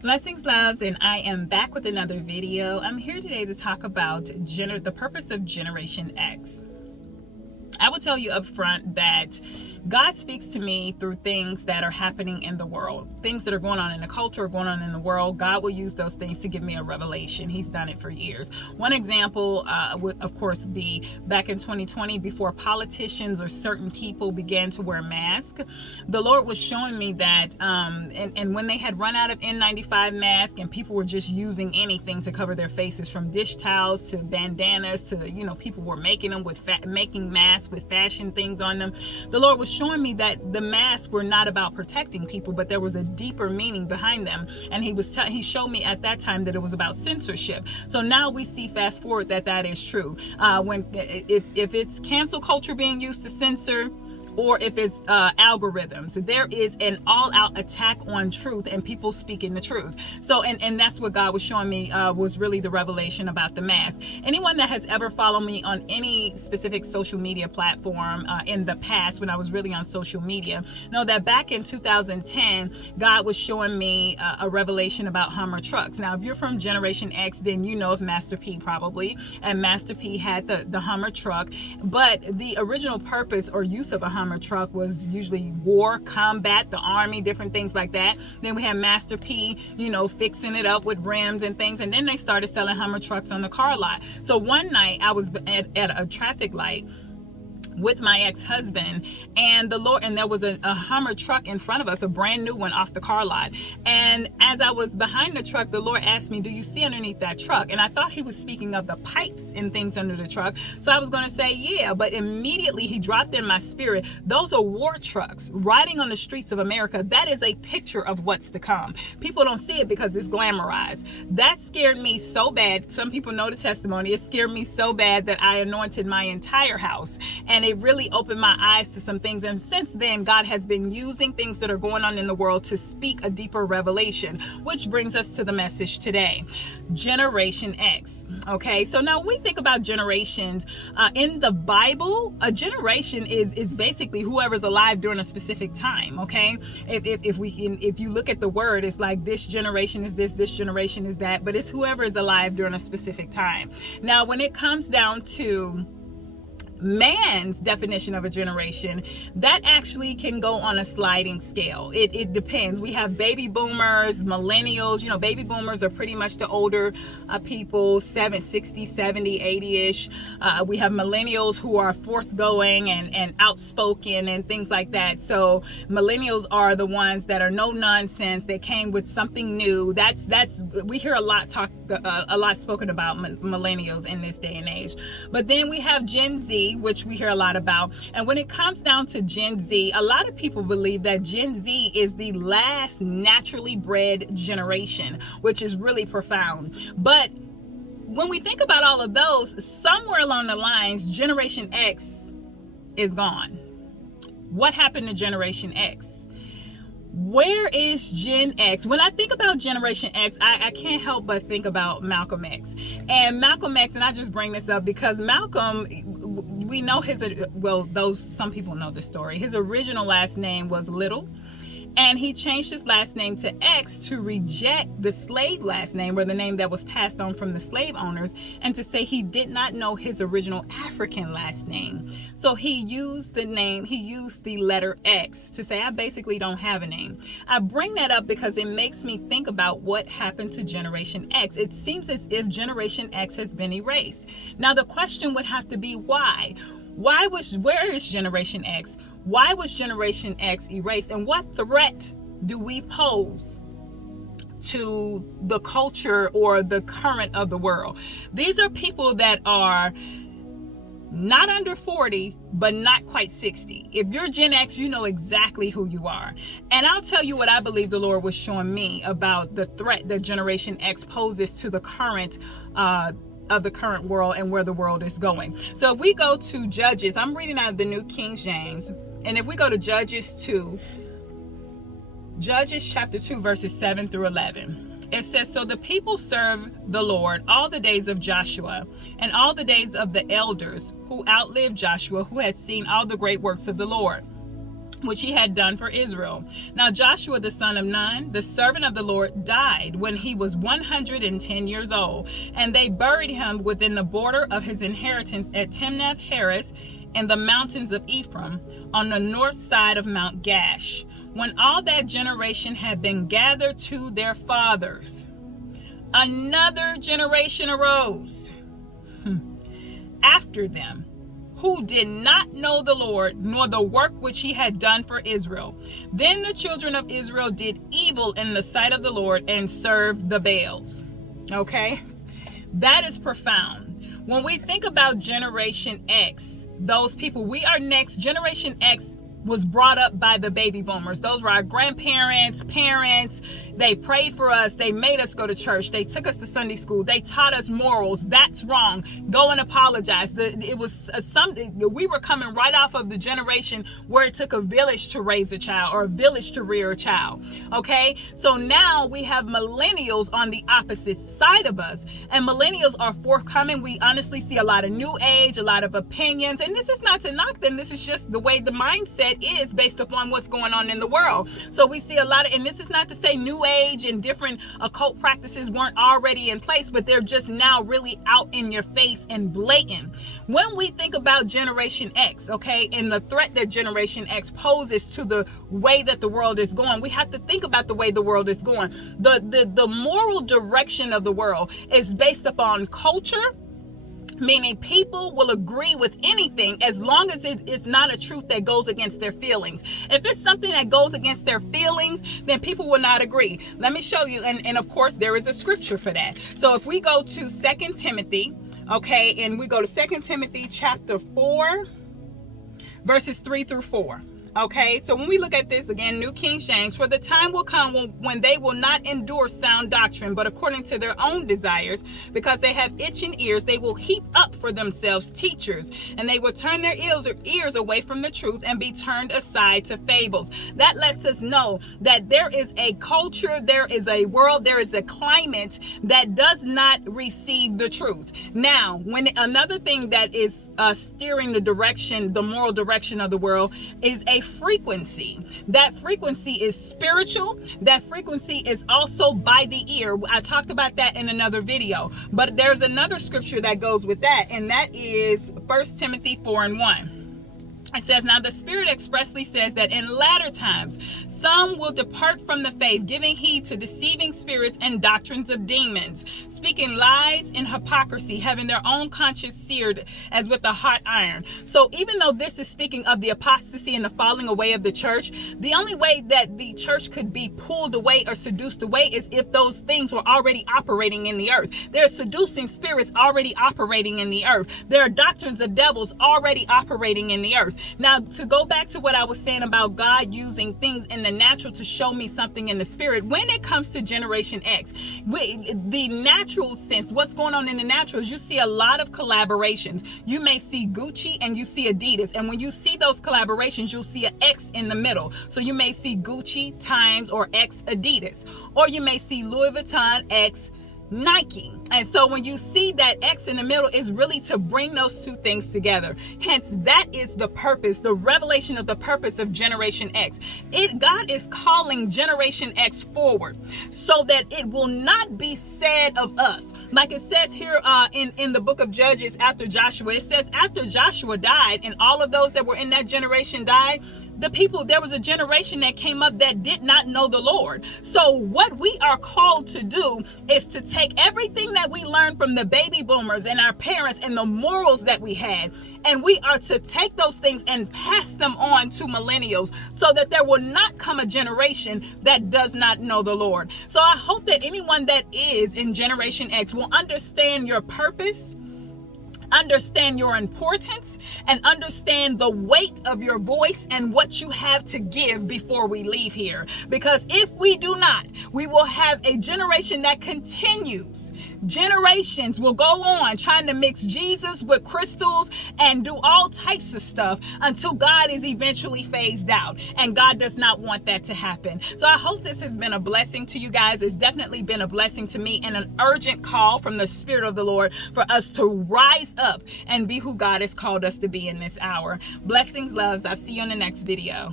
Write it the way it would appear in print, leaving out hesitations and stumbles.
Blessings, loves, and I am back with another video. I'm here today to talk about the purpose of Generation X. I will tell you up front that God speaks to me through things that are happening in the world, things that are going on in the culture, or going on in the world. God will use those things to give me a revelation. He's done it for years. One example would, of course, be back in 2020, before politicians or certain people began to wear masks. The Lord was showing me that, and when they had run out of N95 masks and people were just using anything to cover their faces, from dish towels to bandanas to, people were making them with making masks with fashion things on them. The Lord was showing me that the masks were not about protecting people, but there was a deeper meaning behind them. And he showed me at that time that it was about censorship. So now we see, fast forward, that is true. If it's cancel culture being used to censor, or if it's algorithms, there is an all-out attack on truth and people speaking the truth. So, and that's what God was showing me, was really the revelation about the mask. Anyone that has ever followed me on any specific social media platform in the past, when I was really on social media, know that back in 2010, God was showing me a revelation about Hummer trucks. Now, if you're from Generation X, then you know of Master P probably, and Master P had the Hummer truck, but the original purpose or use of a Hummer truck was usually war, combat, the army, different things like that. Then we had Master P, fixing it up with rims and things, and then they started selling Hummer trucks on the car lot. So one night I was at a traffic light with my ex-husband, and there was a Hummer truck in front of us, a brand new one off the car lot. And as I was behind the truck, the Lord asked me, "Do you see underneath that truck?" And I thought he was speaking of the pipes and things under the truck. So I was going to say, yeah, but immediately he dropped in my spirit, those are war trucks riding on the streets of America. That is a picture of what's to come. People don't see it because it's glamorized. That scared me so bad. Some people know the testimony. It scared me so bad that I anointed my entire house. And it really opened my eyes to some things. And since then, God has been using things that are going on in the world to speak a deeper revelation, which brings us to the message today. Generation X. Okay, so now we think about generations in the Bible. A generation is basically whoever's alive during a specific time. Okay, if you look at the word, it's like this generation is this generation is that, but it's whoever is alive during a specific time. Now, when it comes down to man's definition of a generation, that actually can go on a sliding scale. It depends. We have baby boomers, millennials. Baby boomers are pretty much the older people, 60, 70, 80-ish. We have millennials who are forthgoing and outspoken and things like that. So millennials are the ones that are no nonsense. They came with something new. We hear a lot spoken about millennials in this day and age. But then we have Gen Z, which we hear a lot about. And when it comes down to Gen Z, a lot of people believe that Gen Z is the last naturally bred generation, which is really profound. But when we think about all of those, somewhere along the lines, Generation X is gone. What happened to Generation X? Where is Gen X? When I think about Generation X, I can't help but think about Malcolm X. And Malcolm X, and I just bring this up because Malcolm, we know some people know the story. His original last name was Little, and he changed his last name to X to reject the slave last name, or the name that was passed on from the slave owners, and to say he did not know his original African last name. So he used the letter X to say, I basically don't have a name. I bring that up because it makes me think about what happened to Generation X. It seems as if Generation X has been erased. Now the question would have to be why? Where is Generation X? Why was Generation X erased? And what threat do we pose to the culture or the current of the world? These are people that are not under 40, but not quite 60. If you're Gen X, you know exactly who you are. And I'll tell you what I believe the Lord was showing me about the threat that Generation X poses to the current of the current world and where the world is going. So if we go to Judges, I'm reading out of the New King James, and if we go to Judges chapter 2, verses 7 through 11, it says, so the people served the Lord all the days of Joshua and all the days of the elders who outlived Joshua, who had seen all the great works of the Lord. which he had done for Israel. Now Joshua the son of Nun, the servant of the Lord, died when he was 110 years old, and they buried him within the border of his inheritance at Timnath-Heres in the mountains of Ephraim, on the north side of Mount Gash. When all that generation had been gathered to their fathers, another generation arose after them, who did not know the Lord, nor the work which he had done for Israel. Then the children of Israel did evil in the sight of the Lord and served the Baals. Okay? That is profound. When we think about Generation X, those people, we are next. Generation X was brought up by the baby boomers. Those were our grandparents, parents. They prayed for us. They made us go to church. They took us to Sunday school. They taught us morals. That's wrong. Go and apologize. It was we were coming right off of the generation where it took a village to raise a child, or a village to rear a child. Okay? So now we have millennials on the opposite side of us. And millennials are forthcoming. We honestly see a lot of new age, a lot of opinions. And this is not to knock them. This is just the way the mindset is based upon what's going on in the world. So we see a lot of, and this is not to say new age and different occult practices weren't already in place, but they're just now really out in your face and blatant. When we think about Generation X, okay, and the threat that Generation X poses to the way that the world is going, we have to think about the way the world is going. The moral direction of the world is based upon culture, meaning people will agree with anything as long as it's not a truth that goes against their feelings. If it's something that goes against their feelings, then people will not agree. Let me show you. And of course, there is a scripture for that. So if we go to 2 Timothy, okay, and we go to 2 Timothy chapter 4, verses 3 through 4. Okay, so when we look at this again, New King James, for the time will come when they will not endure sound doctrine, but according to their own desires, because they have itching ears, they will heap up for themselves teachers, and they will turn their ears away from the truth and be turned aside to fables. That lets us know that there is a culture, there is a world, there is a climate that does not receive the truth. Now, when another thing that is steering the direction, the moral direction of the world, is a frequency. That frequency is spiritual. That frequency is also by the ear. I talked about that in another video, but there's another scripture that goes with that, and that is 1 Timothy 4:1. It says, now the Spirit expressly says that in latter times, some will depart from the faith, giving heed to deceiving spirits and doctrines of demons, speaking lies and hypocrisy, having their own conscience seared as with a hot iron. So even though this is speaking of the apostasy and the falling away of the church, the only way that the church could be pulled away or seduced away is if those things were already operating in the earth. There are seducing spirits already operating in the earth. There are doctrines of devils already operating in the earth. Now, to go back to what I was saying about God using things in the natural to show me something in the spirit, when it comes to Generation X, the natural sense, what's going on in the natural is you see a lot of collaborations. You may see Gucci and you see Adidas. And when you see those collaborations, you'll see an X in the middle. So you may see Gucci times or X Adidas, or you may see Louis Vuitton X Nike. And so when you see that X in the middle, is really to bring those two things together. Hence, that is the purpose, the revelation of the purpose of Generation X. God is calling Generation X forward so that it will not be said of us. Like it says here in the book of Judges after Joshua, it says after Joshua died and all of those that were in that generation died, there was a generation that came up that did not know the Lord. So what we are called to do is to take everything that we learned from the baby boomers and our parents and the morals that we had, and we are to take those things and pass them on to millennials so that there will not come a generation that does not know the Lord. So I hope that anyone that is in Generation X will understand your purpose, understand your importance, and understand the weight of your voice and what you have to give before we leave here. Because if we do not, we will have a generation that continues. Generations will go on trying to mix Jesus with crystals and do all types of stuff until God is eventually phased out. And God does not want that to happen. So I hope this has been a blessing to you guys. It's definitely been a blessing to me, and an urgent call from the Spirit of the Lord for us to rise up and be who God has called us to be in this hour. Blessings, loves. I'll see you on the next video.